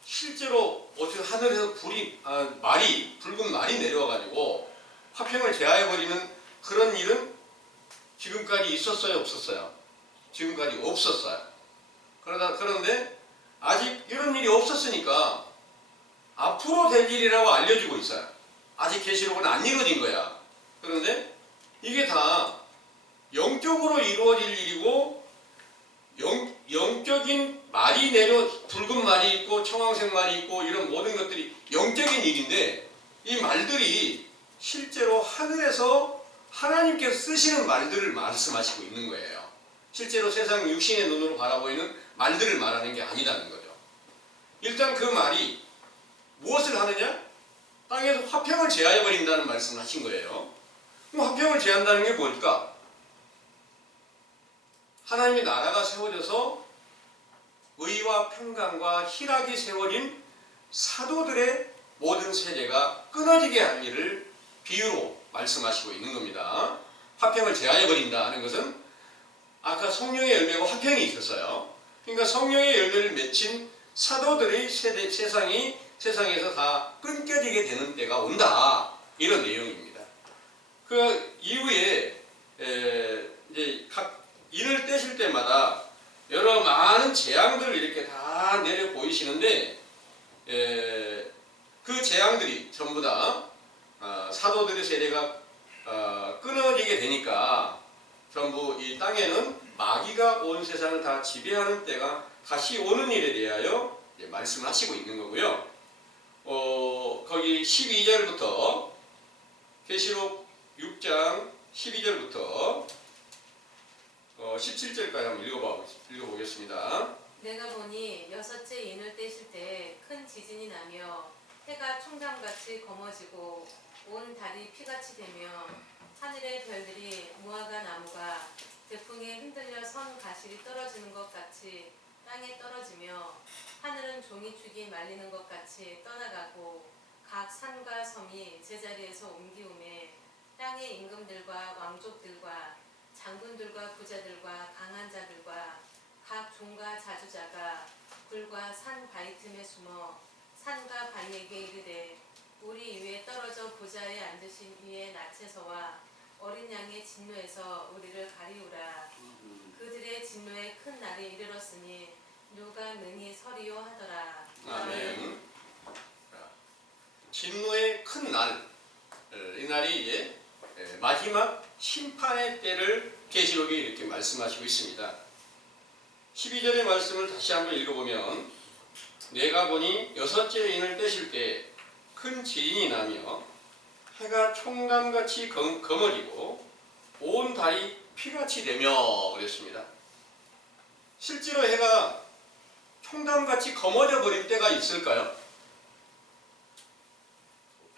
실제로 어떻게 하늘에서 붉은 말이 내려와가지고 화평을 제하여버리는 그런 일은 지금까지 있었어요, 없었어요? 지금까지 없었어요. 그런데 아직 이런 일이 없었으니까 앞으로 될 일이라고 알려주고 있어요. 아직 계시록은 안 이루어진 거야. 그런데 이게 다 영적으로 이루어질 일이고 영적인 말이 붉은 말이 있고 청황색 말이 있고 이런 모든 것들이 영적인 일인데 이 말들이 실제로 하늘에서 하나님께서 쓰시는 말들을 말씀하시고 있는 거예요. 실제로 세상 육신의 눈으로 바라보이는 말들을 말하는 게 아니라는 거죠. 일단 그 말이 무엇을 하느냐? 땅에서 화평을 제하여버린다는 말씀을 하신 거예요. 그럼 화평을 제한다는 게 뭘까? 하나님의 나라가 세워져서 의와 평강과 희락이 세워진 사도들의 모든 세대가 끊어지게 할 일을 비유로 말씀하시고 있는 겁니다. 화평을 제하여버린다 하는 것은 아까 성령의 열매가 화평이 있었어요. 그러니까 성령의 열매를 맺힌 사도들의 세상에서 다 끊겨지게 되는 때가 온다. 이런 내용입니다. 그 이후에 이제 각 인을 떼실 때마다 여러 많은 재앙들을 이렇게 다 내려 보이시는데 그 재앙들이 전부 다 사도들의 세대가 끊어지게 되니까 전부 이 땅에는 마귀가 온 세상을 다 지배하는 때가 다시 오는 일에 대하여 말씀을 하시고 있는 거고요. 거기 12절부터 계시록 6장 12절부터 17절까지 한번 읽어보겠습니다. 내가 보니 여섯째 인을 떼실 때 큰 지진이 나며 해가 총담같이 검어지고 온 달이 피같이 되며 하늘의 별들이 무화과 나무가 대풍에 흔들려 선 가시리 떨어지는 것 같이 땅에 떨어지며 하늘은 종이축이 말리는 것 같이 떠나가고 각 산과 섬이 제자리에서 옮기우매 땅의 임금들과 왕족들과 장군들과 부자들과 강한 자들과 각 종과 자주자가 굴과 산 바위 틈에 숨어 산과 바위에게 이르되 우리 위에 떨어져 보좌에 앉으신 이의 나체서와 어린 양의 진노에서 우리를 가리우라. 그들의 진노의 큰 날이 이르렀으니 누가 능히 서리요 하더라. 아멘. 진노의 큰 날, 이 날이 이제 마지막 심판의 때를 계시록에 이렇게 말씀하시고 있습니다. 12절의 말씀을 다시 한번 읽어보면 내가 보니 여섯째 인을 떼실 때 큰 지진이 나며 해가 총담같이 검어지고 온 달이 피같이 되며 그랬습니다. 실제로 해가 총담같이 검어져 버릴 때가 있을까요?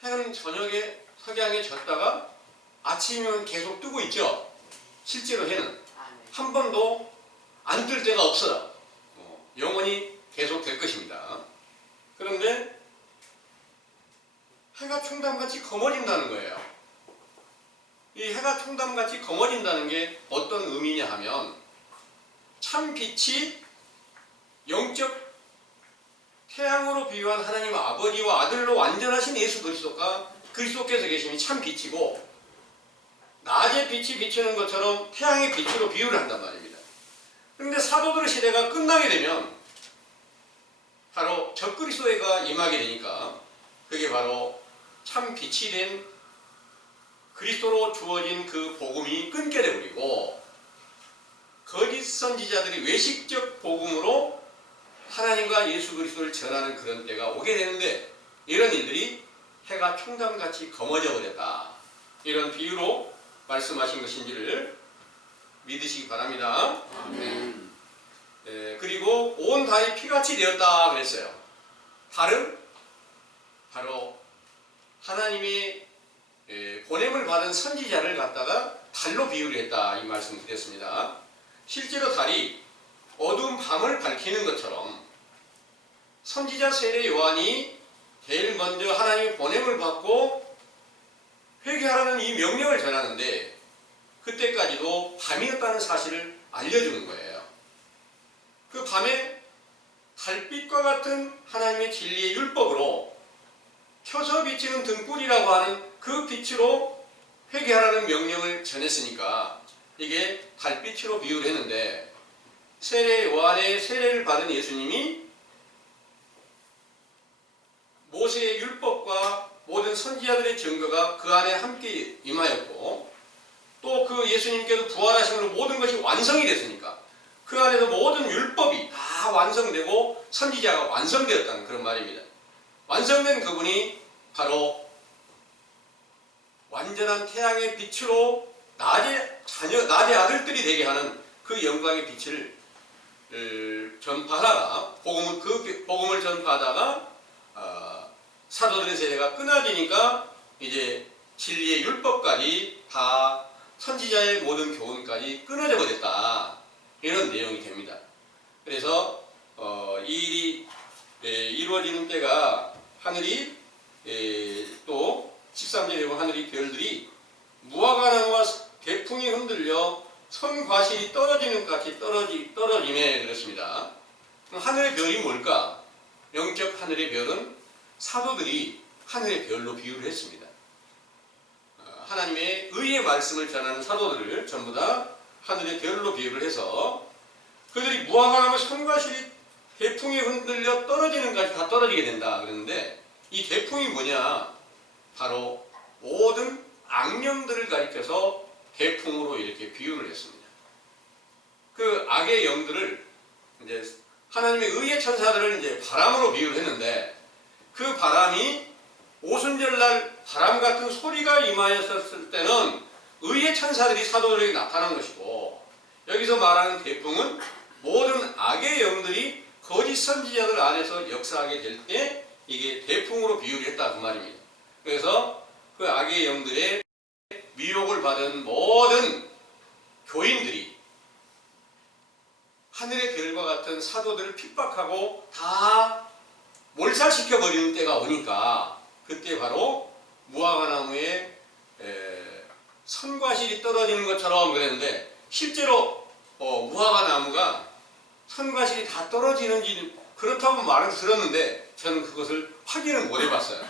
해는 저녁에 석양에 졌다가 아침이면 계속 뜨고 있죠. 실제로 해는 한 번도 안 뜰 때가 없어요. 영원히 계속 될 것입니다. 그런데 해가 총담같이 검어진다는 거예요. 이 해가 총담같이 검어진다는 게 어떤 의미냐 하면 참 빛이 영적 태양으로 비유한 하나님 아버지와 아들로 완전하신 예수 그리스도께서 계시니 참 빛이고 낮에 빛이 비추는 것처럼 태양의 빛으로 비유를 한단 말입니다. 그런데 사도들의 시대가 끝나게 되면 바로 적그리스도가 임하게 되니까 그게 바로 참 빛이 된 그리스도로 주어진 그 복음이 끊게 되버리고 거짓 선지자들이 외식적 복음으로 하나님과 예수 그리스도를 전하는 그런 때가 오게 되는데 이런 일들이 해가 총담같이 검어져 버렸다. 이런 비유로 말씀하신 것인지를 믿으시기 바랍니다. 아멘. 그리고 온 달이 피같이 되었다 그랬어요. 달은 바로 하나님의 보냄을 받은 선지자를 갖다가 달로 비유를 했다 이 말씀 드렸습니다. 실제로 달이 어두운 밤을 밝히는 것처럼 선지자 세례 요한이 제일 먼저 하나님의 보냄을 받고 회개하라는 이 명령을 전하는데 그때까지도 밤이었다는 사실을 알려주는 거예요. 그 밤에 달빛과 같은 하나님의 진리의 율법으로 켜서 비치는 등불이라고 하는 그 빛으로 회개하라는 명령을 전했으니까 이게 달빛으로 비유를 했는데 세례 요한의 세례를 받은 예수님이 모세의 율법과 모든 선지자들의 증거가 그 안에 함께 임하였고 또 그 예수님께서 부활하심으로 모든 것이 완성이 됐으니까 그 안에서 모든 율법이 다 완성되고 선지자가 완성되었다는 그런 말입니다. 완성된 그분이 바로 완전한 태양의 빛으로 낮의 아들들이 되게 하는 그 영광의 빛을 전파하다가 그 복음을 전파하다가 사도들의 세례가 끊어지니까 이제 진리의 율법까지 다 선지자의 모든 교훈까지 끊어져 버렸다 이런 내용이 됩니다. 그래서 이 일이 이루어지는 때가 하늘이 또 13절에 보면 하늘이 별들이 무화과나무와 대풍이 흔들려 선과실이 떨어지는 것 같이 떨어짐에 그렇습니다. 그럼 하늘의 별이 뭘까? 영적 하늘의 별은 사도들이 하늘의 별로 비유를 했습니다. 하나님의 의의 말씀을 전하는 사도들을 전부 다 하늘의 별로 비유를 해서 그들이 무화과나무 선과실이 대풍에 흔들려 떨어지는 것까지 다 떨어지게 된다 그러는데 이 대풍이 뭐냐? 바로 모든 악령들을 가리켜서 대풍으로 이렇게 비유를 했습니다. 그 악의 영들을 이제 하나님의 의의 천사들을 이제 바람으로 비유를 했는데 그 바람이 오순절날 바람 같은 소리가 임하였을 때는 의의 천사들이 사도들에게 나타난 것이고 여기서 말하는 대풍은 모든 악의 영들이 거짓 선지자들 안에서 역사하게 될 때 이게 대풍으로 비유를 했다 그 말입니다. 그래서 그 악의 영들의 미혹을 받은 모든 교인들이 하늘의 별과 같은 사도들을 핍박하고 다 몰살시켜 버리는 때가 오니까 그때 바로 무화과나무에 선과실이 떨어지는 것처럼 그랬는데 실제로 무화과나무가 선과실이 다 떨어지는지 그렇다고 말을 들었는데 저는 그것을 확인을 못 해봤어요.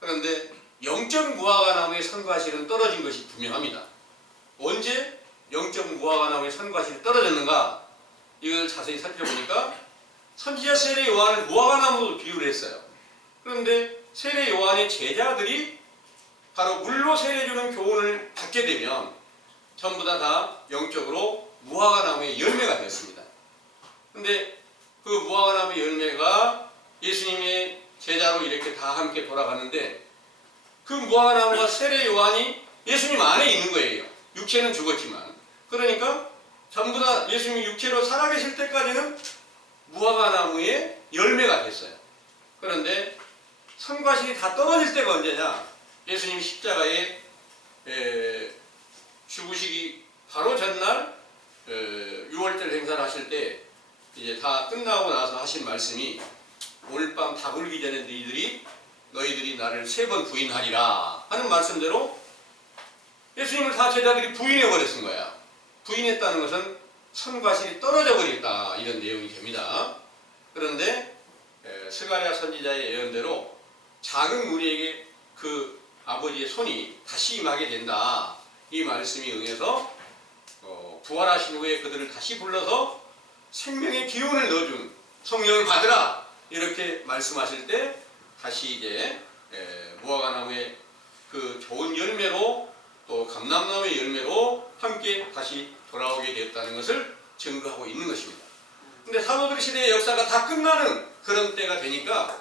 그런데 영적 무화과나무의 선과실은 떨어진 것이 분명합니다. 언제 영적 무화과나무의 선과실이 떨어졌는가? 이걸 자세히 살펴보니까 선지자 세례 요한을 무화과나무로 비유를 했어요. 그런데 세례 요한의 제자들이 바로 물로 세례 주는 교훈을 받게 되면 전부 다 영적으로 무화과나무의 열매가 됐습니다. 그런데 그 무화과나무의 열매가 예수님의 제자로 이렇게 다 함께 돌아갔는데 그 무화과나무가 세례 요한이 예수님 안에 있는 거예요. 육체는 죽었지만. 그러니까 전부 다 예수님이 육체로 살아계실 때까지는 무화과나무의 열매가 됐어요. 그런데 선과실이 다 떨어질 때가 언제냐? 예수님이 십자가에 죽으시기 바로 전날 6월절 행사를 하실 때 이제 다 끝나고 나서 하신 말씀이 오늘 밤 다 울기 전에 너희들이 나를 3번 부인하리라 하는 말씀대로 예수님을 다 제자들이 부인해 버렸은 거야. 부인했다는 것은 선과실이 떨어져 버렸다 이런 내용이 됩니다. 그런데 스가랴 선지자의 예언대로 작은 무리에게 그 아버지의 손이 다시 임하게 된다. 이 말씀이 응해서 부활하신 후에 그들을 다시 불러서 생명의 기운을 넣어준 성령을 받으라 이렇게 말씀하실 때 다시 이제 무화과나무의 그 좋은 열매로 또 감람나무의 열매로 함께 다시 돌아오게 되었다는 것을 증거하고 있는 것입니다. 근데 사도들 시대의 역사가 다 끝나는 그런 때가 되니까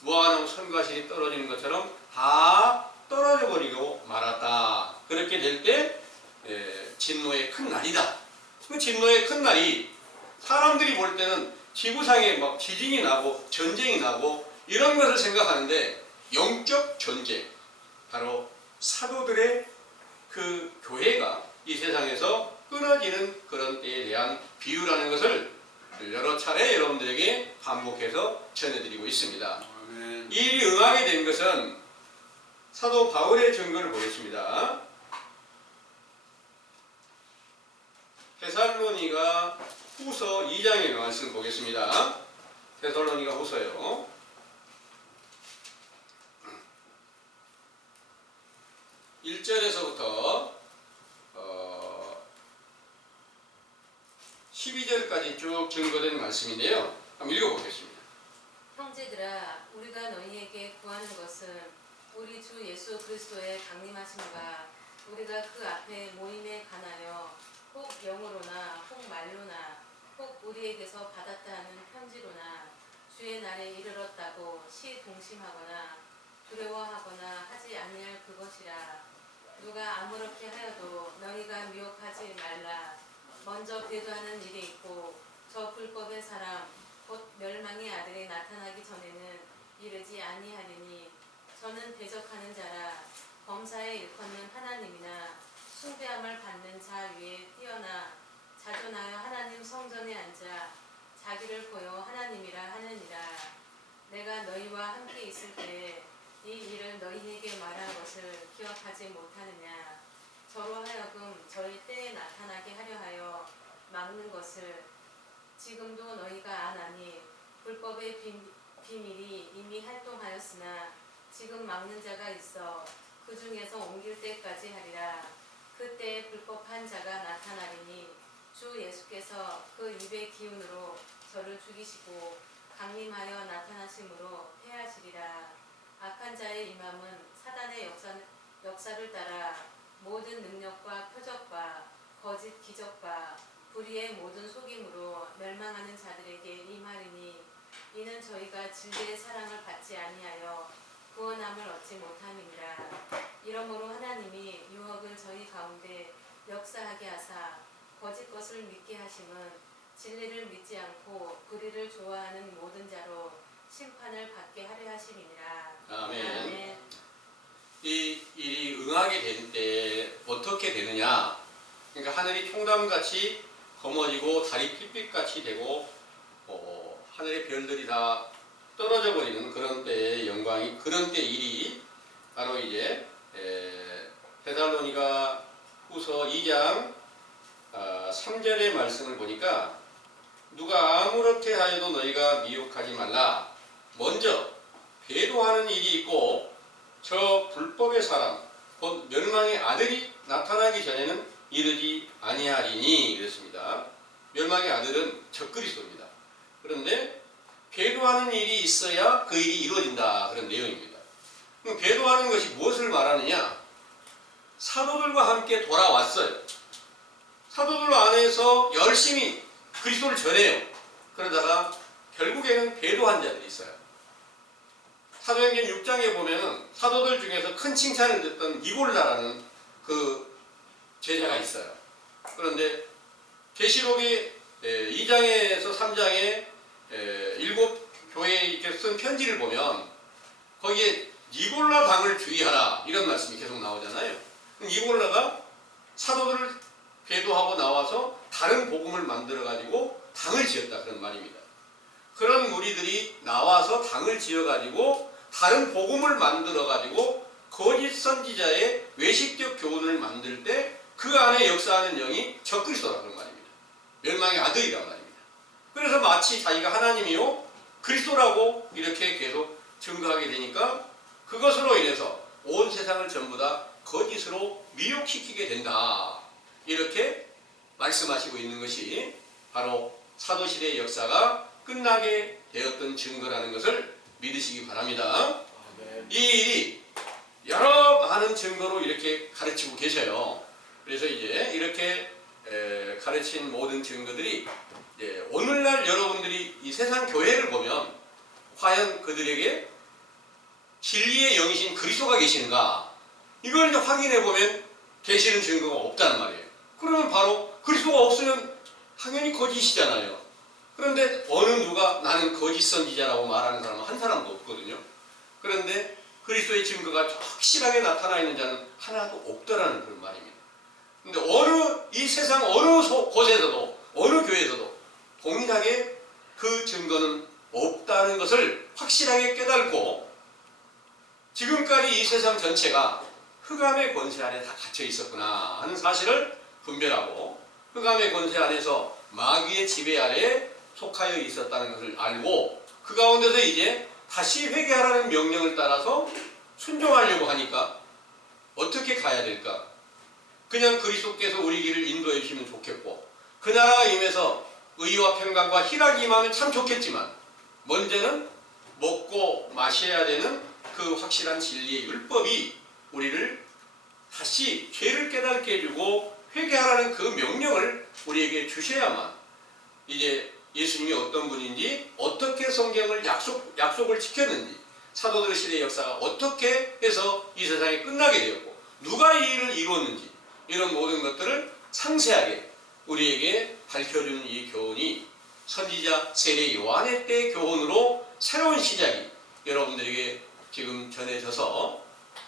무화과나무 선과실이 떨어지는 것처럼 다 떨어져 버리고 말았다. 그렇게 될 때 진노의 큰 날이다. 그 진노의 큰 날이 사람들이 볼 때는 지구상에 막 지진이 나고 전쟁이 나고 이런 것을 생각하는데 영적 전쟁, 바로 사도들의 그 교회가 이 세상에서 끊어지는 그런 때에 대한 비유라는 것을 여러 차례 여러분들에게 반복해서 전해드리고 있습니다. 아멘. 이 일이 응하게 된 것은 사도 바울의 증거를 보겠습니다. 데살로니가 후서 2장의 말씀을 보겠습니다. 데살로니가 후서요. 1절에서부터 12절까지 쭉 증거된 말씀인데요. 한번 읽어보겠습니다. 형제들아, 우리가 너희에게 구하는 것은 우리 주 예수 그리스도의 강림하심과 우리가 그 앞에 모임에 관하여 혹 영으로나 혹 말로나 혹 우리에게서 받았다 하는 편지로나 주의 날에 이르렀다고 시동심하거나 두려워하거나 하지 아니할 그것이라. 누가 아무렇게 하여도 너희가 미혹하지 말라. 먼저 배도하는 일이 있고 저 불법의 사람 곧 멸망의 아들이 나타나기 전에는 이르지 아니하리니 저는 대적하는 자라. 범사에 일컫는 하나님이나 숭배함을 받는 자 위에 뛰어나 자존하여 하나님 성전에 앉아 자기를 보여 하나님이라 하느니라. 내가 너희와 함께 있을 때에 이 일을 너희에게 말한 것을 기억하지 못하느냐. 저로 하여금 저희 때에 나타나게 하려 하여 막는 것을 지금도 너희가 아나니 불법의 비밀이 이미 활동하였으나 지금 막는 자가 있어 그 중에서 옮길 때까지 하리라. 그때 불법한 자가 나타나리니 주 예수께서 그 입의 기운으로 저를 죽이시고 강림하여 나타나심으로 패하시리라. 악한 자의 임함은 사단의 역사를 따라 모든 능력과 표적과 거짓 기적과 불의의 모든 속임으로 멸망하는 자들에게 임하리니 이는 저희가 진리의 사랑을 받지 아니하여 구원함을 얻지 못함이니라. 이러므로 하나님이 유혹을 저희 가운데 역사하게 하사 거짓 것을 믿게 하심은 진리를 믿지 않고 불의를 좋아하는 모든 자로 심판을 받게 하려 하심이니라. 아멘. 아멘. 이 일이 응하게 될 때 어떻게 되느냐? 그러니까 하늘이 총담같이 검어지고 달이 핏빛같이 되고 하늘의 별들이 다 떨어져 버리는 그런 때의 영광이, 그런 때 일이 바로 이제 데살로니가 후서 2장 3절의 말씀을 보니까 누가 아무렇게 하여도 너희가 미혹하지 말라. 먼저 배도하는 일이 있고 저 불법의 사람 곧 멸망의 아들이 나타나기 전에는 이르지 아니하리니 그랬습니다. 멸망의 아들은 적그리스도입니다. 그런데 배도하는 일이 있어야 그 일이 이루어진다, 그런 내용입니다. 그럼 배도하는 것이 무엇을 말하느냐? 사도들과 함께 돌아왔어요. 사도들 안에서 열심히 그리스도를 전해요. 그러다가 결국에는 배도한 자들이 있어요. 사도행전 6장에 보면은 사도들 중에서 큰 칭찬을 듣던 니골라라는 그 제자가 있어요. 그런데 계시록의 2장에서 3장에 7교회에 이렇게 쓴 편지를 보면 거기에 니골라 당을 주의하라 이런 말씀이 계속 나오잖아요. 니골라가 사도들을 배도하고 나와서 다른 복음을 만들어 가지고 당을 지었다, 그런 말입니다. 그런 무리들이 나와서 당을 지어 가지고 다른 복음을 만들어 가지고 거짓 선지자의 외식적 교훈을 만들 때 그 안에 역사하는 영이 적그리스도라, 그런 말입니다. 멸망의 아들이란 말입니다. 그래서 마치 자기가 하나님이요 그리스도라고 이렇게 계속 증거하게 되니까 그것으로 인해서 온 세상을 전부 다 거짓으로 미혹시키게 된다, 이렇게 말씀하시고 있는 것이 바로 사도시대의 역사가 끝나게 되었던 증거라는 것을 믿으시기 바랍니다. 이 일이 여러 많은 증거로 이렇게 가르치고 계셔요. 그래서 이제 이렇게 가르친 모든 증거들이 오늘날 여러분들이 이 세상 교회를 보면 과연 그들에게 진리의 영이신 그리스도가 계시는가, 이걸 이제 확인해 보면 계시는 증거가 없다는 말이에요. 그러면 바로 그리스도가 없으면 당연히 거짓이잖아요. 그런데 어느 누가 나는 거짓 선지자라고 말하는 사람은 한 사람도 없거든요. 그런데 그리스도의 증거가 확실하게 나타나 있는 자는 하나도 없더라는 그런 말입니다. 근데 이 세상 어느 곳에서도 어느 교회에서도 동일하게 그 증거는 없다는 것을 확실하게 깨닫고 지금까지 이 세상 전체가 흑암의 권세 안에 다 갇혀 있었구나 하는 사실을 분별하고 흑암의 권세 안에서 마귀의 지배 아래에 속하여 있었다는 것을 알고 그 가운데서 이제 다시 회개하라는 명령을 따라서 순종하려고 하니까 어떻게 가야 될까? 그냥 그리스도께서 우리 길을 인도해 주시면 좋겠고 그 나라가 임해서 의와 평강과 희락이 임하면 참 좋겠지만 먼저는 먹고 마셔야 되는 그 확실한 진리의 율법이 우리를 다시 죄를 깨닫게 해주고 회개하라는 그 명령을 우리에게 주셔야만 이제 예수님이 어떤 분인지 어떻게 성경을 약속을 지켰는지 사도들 시대의 역사가 어떻게 해서 이 세상이 끝나게 되었고 누가 이 일을 이루었는지 이런 모든 것들을 상세하게 우리에게 밝혀주는 이 교훈이 선지자 세례 요한의 때 교훈으로 새로운 시작이 여러분들에게 지금 전해져서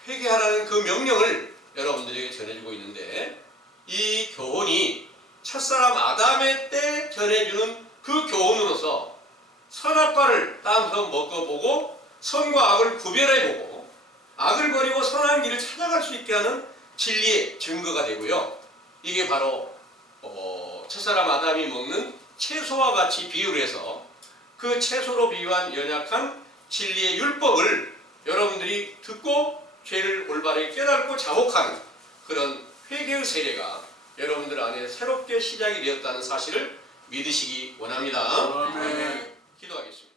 회개하라는 그 명령을 여러분들에게 전해주고 있는데 이 교훈이 첫사람 아담의 때 전해주는 그 교훈으로서 선악과를 따서 먹어보고 선과 악을 구별해보고 악을 버리고 선한 길을 찾아갈 수 있게 하는 진리의 증거가 되고요. 이게 바로 첫사람 아담이 먹는 채소와 같이 비유를 해서 그 채소로 비유한 연약한 진리의 율법을 여러분들이 듣고 죄를 올바르게 깨닫고 자복하는 그런 회개의 세례가 여러분들 안에 새롭게 시작이 되었다는 사실을 믿으시기 원합니다. 아멘. 기도하겠습니다.